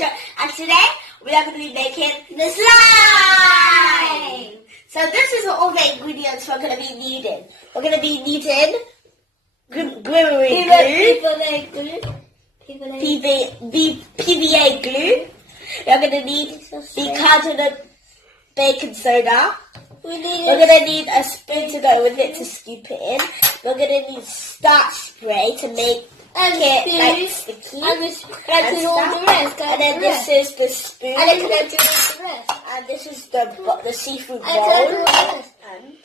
Starch, and today we are going to be making the slime. So this is all the ingredients we're going to be needing. We're going to be needing PVA glue. We're going to need bicarbonate baking soda. We're going to need a spoon to go with it to scoop it in. We're going to need starch spray to make it like sticky. And then this is the spoon. And this is the seafood bowl.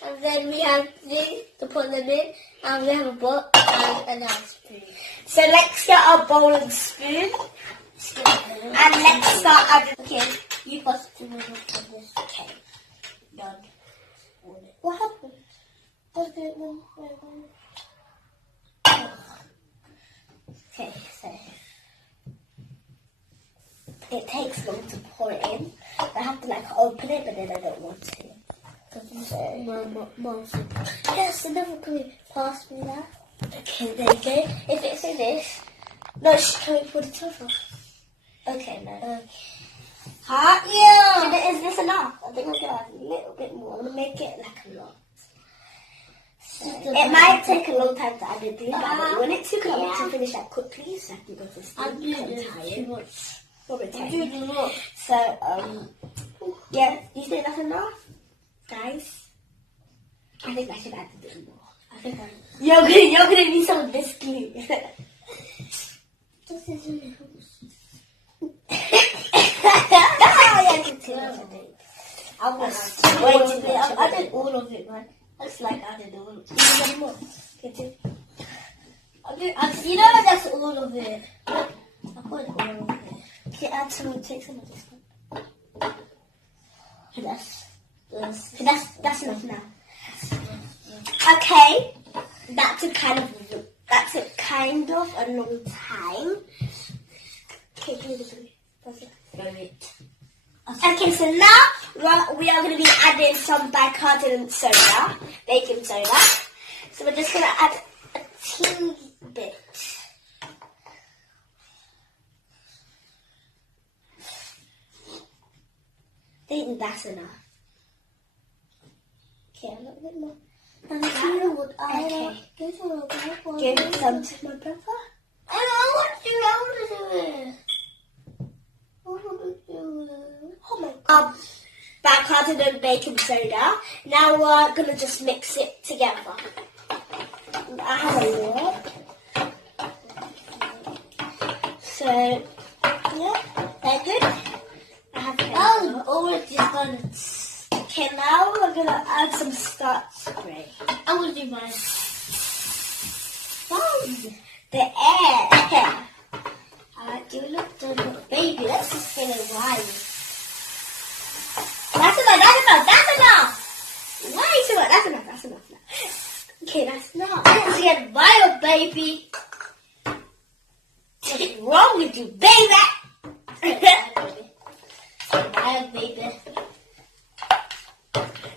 And then we have these to put them in. And we have a bowl and another spoon. So let's get our bowl and spoon. And let's start adding. Okay, you got to move on this. Okay, Done. what happened? Okay, so it takes long to pour it in. I have to like open it, but then I don't want to. Mom said, yes, another glue. Pass me that. Okay, there you go. If it's in this, no, can we put the top off? Okay, no. Hot you! Is this enough? I think we're gonna add a little bit more. I'm gonna make it like a lot. So, it might take a long time to add it in, but when it took long to finish that quickly, so I can go to sleep. I'm doing too much. Probably I'm doing a lot. So, yeah, you think that's enough, guys? I think I should add a bit more. I think You're gonna need some of this glue. this is really I was waiting. I did all of it, man. That's like I did all of it. You know that's all of it. I put all of it. Okay, add some. Take some of this one. That's enough now. Okay, that's a kind of a long time. Okay, give me the glue. Okay, so now we are going to be adding some bicarbonate soda, baking soda. So we're just going to add a teeny bit. I think that's enough. Okay, a little bit more. Okay. Give some to my brother. I want to do it. Oh my god. Bicarbonate baking soda. Now we're going to just mix it together. I have a lot. So, yeah, they're good. I have already done it. Okay, now we're going to add some starch spray. I'm going to do mine. The air. You look good. Baby, let's just fill it wide. That's enough. Way too much. That's enough. Okay, that's enough. Let's get viral, baby. What's wrong with you, baby? Wild, baby.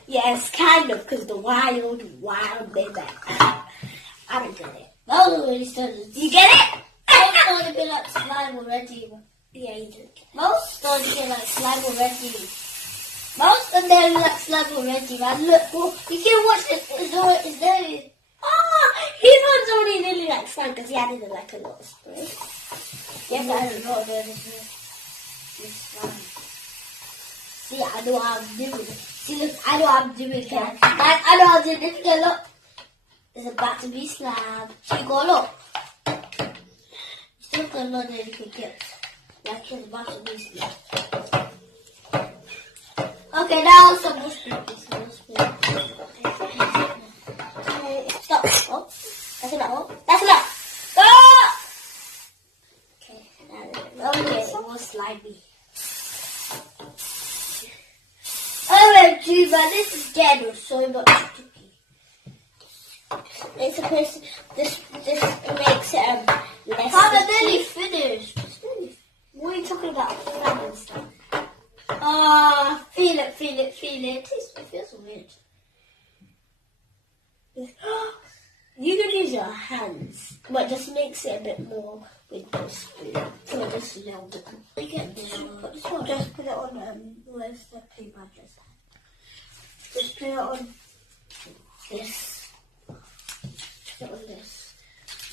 Yes, kind of, because the wild baby. I don't get it. Oh, You get it? Most started to get like slime already. Yeah, you do. Most started to get like slime already. Most of them like slime already, man. Look, you can watch it. It's there. Oh, his one's already nearly like slime because he added like a lot of spray. Yes, I don't know. This slime. See, I know what I'm doing. See, look, I know what I'm doing, guys. I know what I'm doing. Look, look. It's about to be slime. See, go look. Still got a lot that you can get. Like it's about to be slime. Okay, now some more spoon. Stop. Oh, that's enough. That's enough. Oh! Okay, Okay, it was slimy. OMG, man, this is getting so much sticky. It's supposed to, this makes it less. I'm nearly finished. What are you talking about? Slime and stuff. Feel it. It feels weird. You can use your hand. hands. But just makes it a bit more with the spoon. So just a little bit. Just put it on, where's the paper just? Just put it on this. Put it on this.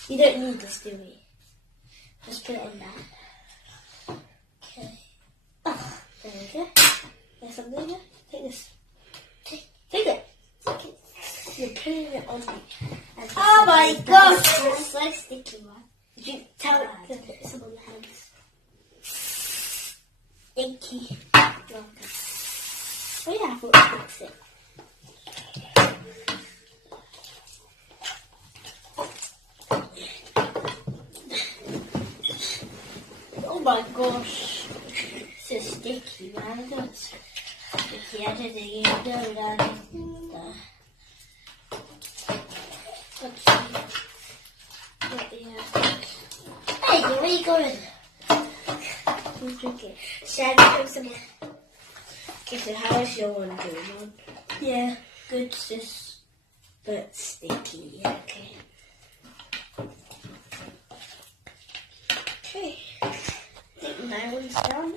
You don't need this, do we? Just put it on that. Okay. Oh, there we go. There's something there. Take this. Take it. Take it. You're putting it on me. Oh my gosh, it's so sticky, man. Did you tell it to put some on the hands? Sticky. Oh yeah, I thought it fix it. Oh my gosh, so sticky, man. That's sticky. I didn't even know that. Hey, where are you going? I'm drinking. Shall I have some more? Okay, so how is your one doing on? Yeah, good sis. But sticky, okay. Okay, I think my one's done.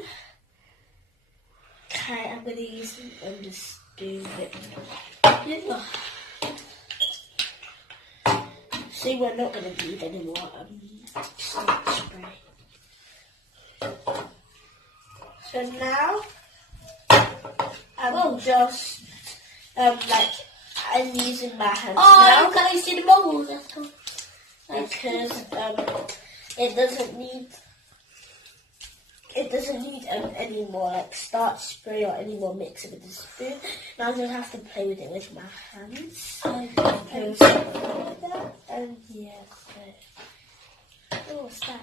Okay, I'm going to use the spoon bit. See, we're not going to need any more starch spray. So now, I'm just, I'm using my hands now. Can I see the bubbles? Because it doesn't need any more like starch spray or any more mixing with the spoon. Now I'm gonna have to play with it with my hands. And like that. And yeah, oh, what's that?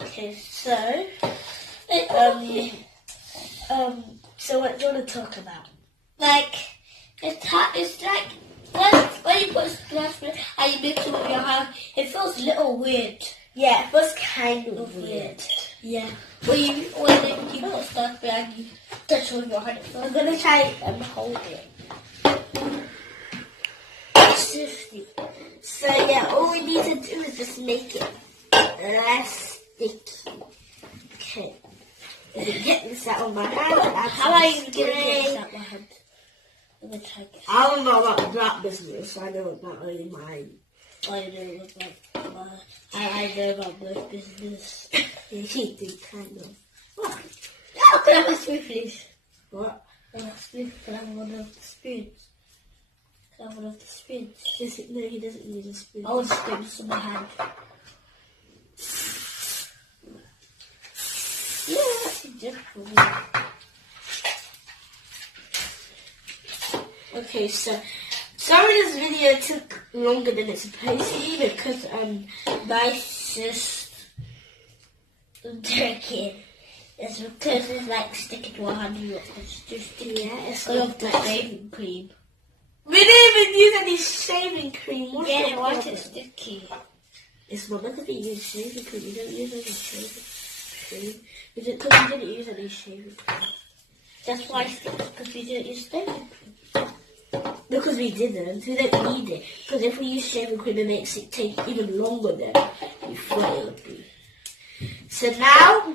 Okay, so so what do you want to talk about? Like, it's like when you put starch spray and you mix it with your hand, it feels a little weird. Yeah, it was kind of weird. Yeah. When you put starch spray and you touch it with your hand, I'm gonna try and hold it. So yeah, all we need to do is just make it less sticky. Okay. I'm gonna get this out of my hand. how are you going to get this out of my hand? I'm going to try it. I don't know about that business. I know about only mine. I know about both business. You do kind of. What? Oh, can I have a spoon, please? What? Can I have one of the spoons? Can I have one of the spoons? No, he doesn't need a spoon. I want to spoon this in my hand. Yeah, that's good for me. Okay, so sorry this video took longer than it's supposed to be because My sis drinking. It's because it's like sticking to a hand. It's just sticky. yeah, it's I love the shaving cream. We didn't even use any shaving cream. What's Yeah, the why is problem? it sticky? It's not because we use shaving cream. You don't use any shaving cream. Is it because we didn't use any shaving cream? That's why it's sticky, because we didn't use shaving cream. Because we didn't. We don't need it. Because if we use shaving cream, it makes it take even longer than we thought it would be. So now,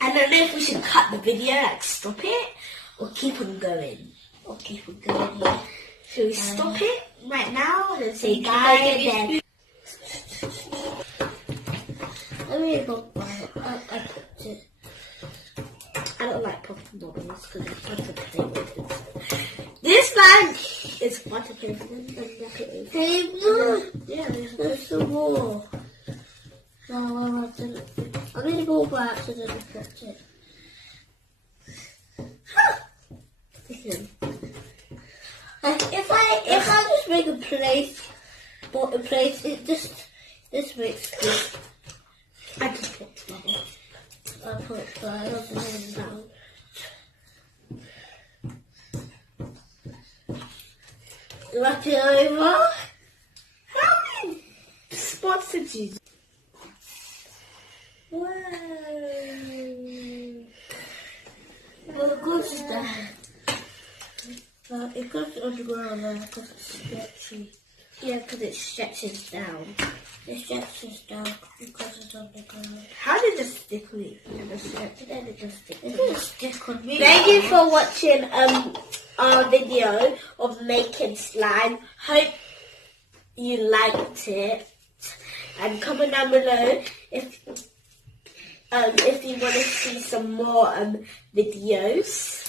I don't know if we should cut the video, like stop it, or keep on going. Or keep it going. Yeah. Should we stop it right now and then say bye and then... Let me look by it. I put it. I don't like popping bubbles because it's fun to play with it. This man is fun to play with. Hey, look! Yeah, There's some more. No, I need to go by accident and put it. If I just make a place, this makes good. I just put bubble. I put five and down. Wrap it over. How many spots did you do? Wow. Well, it goes down. It goes underground now because it's stretchy. Yeah, because it stretches down. It stretches down because it's on the ground. How did the stick leave? It just stretched and then it just stick. It didn't stick on me. Thank you for watching our video of making slime. Hope you liked it. And comment down below if you want to see some more videos.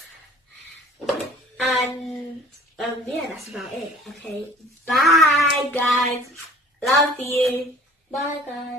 And yeah, that's about it. Okay, bye guys. Love you. Bye guys.